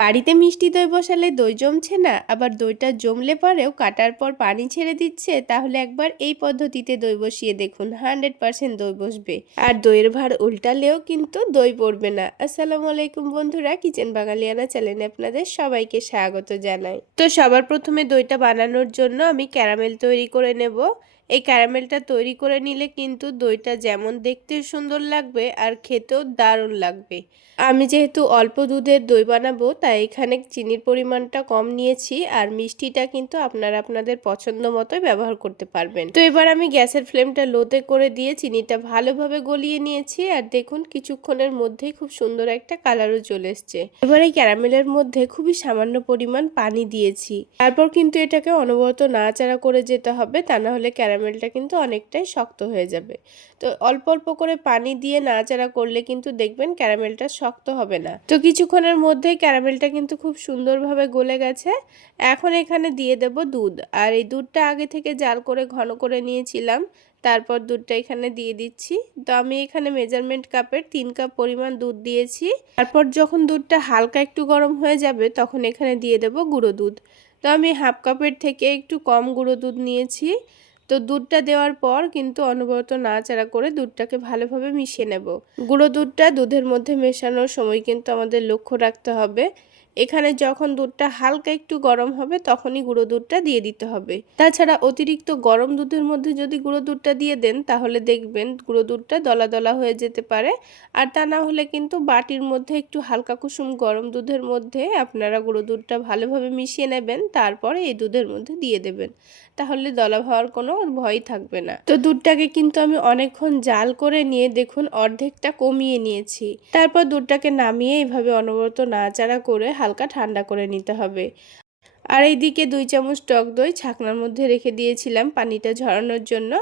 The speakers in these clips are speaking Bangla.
বাড়িতে মিষ্টি দই বসালে দই জমছে না, আবার দইটা জমলে পরেও কাটার পর পানি ছেড়ে দিচ্ছে, তাহলে একবার এই পদ্ধতিতে দই বসিয়ে দেখুন, 100% দই বসবে। আর দইয়ের ভার উল্টালেও কিন্তু দই পড়বে না। আসসালামু আলাইকুম বন্ধুরা, কিচেন বাঙালিয়ানা চ্যানেলে আপনাদের সবাইকে স্বাগত জানাই। তো সবার প্রথমে দইটা বানানোর জন্য আমি ক্যারামেল তৈরি করে নেব। এই ক্যারামেলটা তৈরি করে নিলে কিন্তু দইটা যেমন দেখতে সুন্দর লাগবে আর খেতেও দারুণ লাগবে। আমি যেহেতু অল্প দুধের দই বানাবো, তাই এখানে চিনির পরিমাণটা কম নিয়েছি, আর মিষ্টিটা কিন্তু আপনারা আপনাদের পছন্দ মতোই ব্যবহার করতে পারবেন। তো এবার আমি গ্যাসের ফ্লেমটা লোতে করে দিয়ে চিনিটা ভালোভাবে গলিয়ে নিয়েছি, আর দেখুন কিছুক্ষণের মধ্যেই খুব সুন্দর একটা কালারও চলে এসছে। এবার এই ক্যারামেলের মধ্যে খুবই সামান্য পরিমাণ পানি দিয়েছি। তারপর কিন্তু এটাকে অনবরত নাড়াচাড়া করে যেতে হবে, তা না হলে ক্যারামেলটা কিন্তু অনেকটাই শক্ত হয়ে যাবে। তো অল্প অল্প করে পানি দিয়ে নাড়াচাড়া করলে কিন্তু দেখবেন ক্যারামেলটা শক্ত হবে না। তো কিছুক্ষণের মধ্যেই ক্যারামেলটা কিন্তু খুব সুন্দরভাবে গলে গেছে। এখন এখানে দিয়ে দেব দুধ, আর এই দুধটা আগে থেকে জাল করে ঘন করে নিয়েছিলাম। তারপর দুধটা এখানে দিয়ে দিচ্ছি। তো আমি এখানে মেজারমেন্ট কাপের 3 কাপ পরিমাণ দুধ দিয়েছি। তারপর যখন দুধটা হালকা একটু গরম হয়ে যাবে, তখন এখানে দিয়ে দেব গুঁড়ো দুধ। তো আমি হাফ কাপের থেকে একটু কম গুঁড়ো দুধ নিয়েছি। তো দুধটা দেওয়ার পর কিন্তু অনবরত নাড়াচাড়া করে দুধটাকে ভালোভাবে মিশিয়ে নেব। গুঁড়ো দুধটা দুধের মধ্যে মেশানোর সময় কিন্তু আমাদের লক্ষ্য রাখতে হবে, এখানে যখন দুধটা হালকা একটু গরম হবে তখনই গুঁড়ো দুধটা দিয়ে দিতে হবে। তাছাড়া অতিরিক্ত গরম দুধের মধ্যে যদি গুঁড়ো দুধটা দিয়ে দেন, তাহলে দেখবেন গুঁড়ো দুধটা দলা দলা হয়ে যেতে পারে। আর তা না হলে কিন্তু বাটির মধ্যে একটু হালকা কুসুম গরম দুধের মধ্যে আপনারা গুঁড়ো দুধটা ভালোভাবে মিশিয়ে নেবেন, তারপরে এই দুধের মধ্যে দিয়ে দেবেন। তাহলে দলা হওয়ার কোনো ভয় থাকবে না। তো দুধটাকে কিন্তু আমি অনেকক্ষণ জাল করে নিয়ে দেখুন অর্ধেকটা কমিয়ে নিয়েছি। তারপর দুধটাকে নামিয়ে এইভাবে অনবরত নাড়াচাড়া করে হালকা ঠান্ডা করে নিতে হবে। আর এইদিকে 2 চামচ টক দই ছাকনার মধ্যে রেখে দিয়েছিলাম পানিটা ঝরানোর জন্য।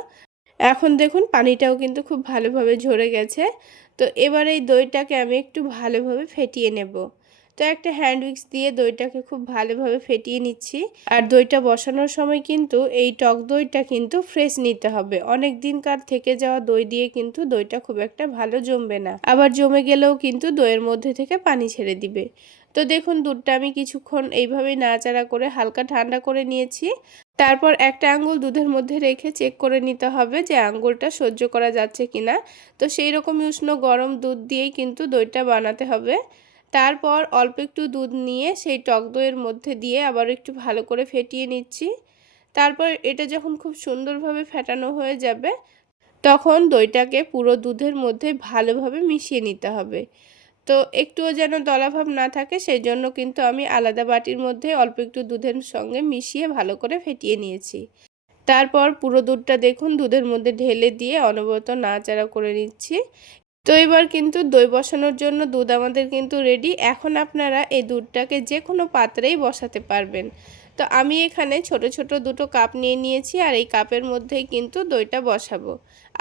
এখন দেখুন পানিটাও কিন্তু খুব ভালোভাবে ঝরে গেছে। তো এবার এই দইটাকে আমি একটু ভালোভাবে ফেটিয়ে নেব। তো একটা হ্যান্ড উইক্স দিয়ে দইটাকে খুব ভালোভাবে ফেটিয়ে নিচ্ছি। আর দইটা বসানোর সময় কিন্তু এই টক দইটা কিন্তু ফ্রেশ নিতে হবে। অনেক দিনকার থেকে যাওয়া দই দিয়ে কিন্তু দইটা খুব একটা ভালো জমবে না, আবার জমে গেলেও কিন্তু দইয়ের মধ্যে থেকে পানি ছেড়ে দিবে। তো দেখুন দুধটা আমি কিছুক্ষণ এইভাবেই নাড়াচাড়া করে হালকা ঠান্ডা করে নিয়েছি। তারপর একটা আঙ্গুল দুধের মধ্যে রেখে চেক করে নিতে হবে যে আঙ্গুলটা সহ্য করা যাচ্ছে কিনা। তো সেই রকমই উষ্ণ গরম দুধ দিয়েই কিন্তু দইটা বানাতে হবে। তারপর অল্প একটু দুধ নিয়ে সেই টক দইয়ের মধ্যে দিয়ে আবার একটু ভালো করে ফেটিয়ে নিচ্ছি। তারপর এটা যখন খুব সুন্দরভাবে ফেটানো হয়ে যাবে, তখন দইটাকে পুরো দুধের মধ্যে ভালোভাবে মিশিয়ে নিতে হবে। তো একটুও যেন দলাভাব না থাকে, সেই জন্য কিন্তু আমি আলাদা বাটির মধ্যে অল্প একটু দুধের সঙ্গে মিশিয়ে ভালো করে ফেটিয়ে নিয়েছি। তারপর পুরো দুধটা দেখুন দুধের মধ্যে ঢেলে দিয়ে অনবরত নাড়াচাড়া করে নিচ্ছি। তো এবার কিন্তু দই বসানোর জন্য দুধ আমাদের কিন্তু রেডি। এখন আপনারা এই দুধটাকে যে কোনো পাত্রেই বসাতে পারবেন। তো আমি এখানে ছোট ছোট দুটো কাপ নিয়ে নিয়েছি, আর এই কাপের মধ্যেই কিন্তু দইটা বসাবো।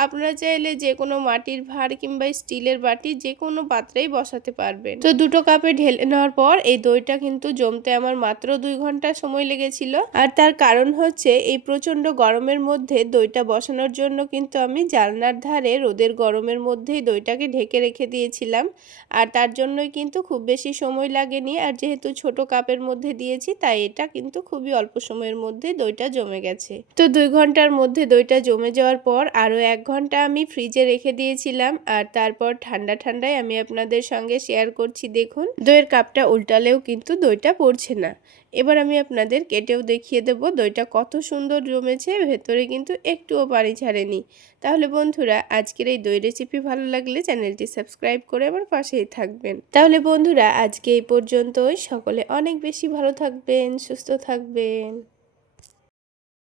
আপনারা চাইলে যে কোনো মাটির ভাঁড় কিংবা স্টিলের বাটি যে কোনো পাত্রেই বসাতে পারবেন। তো দুটো কাপে ঢেলে নেওয়ার পর এই দইটা কিন্তু জমতে আমার মাত্র 2 ঘন্টা সময় লেগেছিল। আর তার কারণ হচ্ছে এই প্রচণ্ড গরমের মধ্যে দইটা বসানোর জন্য কিন্তু আমি জানলার ধারে রোদের গরমের মধ্যেই দইটাকে ঢেকে রেখে দিয়েছিলাম। আর তার জন্যই কিন্তু খুব বেশি সময় লাগেনি। আর যেহেতু ছোট কাপের মধ্যে দিয়েছি, তাই এটা কিন্তু খুবই অল্প সময়ের মধ্যে দইটা জমে গেছে। তো 2 ঘন্টার মধ্যে দইটা জমে যাওয়ার পর আরও 1 ঘন্টা আমি ফ্রিজে রেখে দিয়েছিলাম। আর তারপর ঠান্ডা ঠান্ডায় আমি আপনাদের সঙ্গে শেয়ার করছি। দেখুন দইয়ের কাপটা উল্টালেও কিন্তু দইটা পড়ছে না। এবার আমি আপনাদের কেটেও দেখিয়ে দেব দইটা কত সুন্দর জমেছে, ভেতরে কিন্তু একটুও পানি ছাড়েনি। তাহলে বন্ধুরা, আজকের এই দই রেসিপি ভালো লাগলে চ্যানেলটি সাবস্ক্রাইব করে আমার পাশেই থাকবেন। তাহলে বন্ধুরা, আজকে এই পর্যন্তই। সকলে অনেক বেশি ভালো থাকবেন, সুস্থ থাকবেন।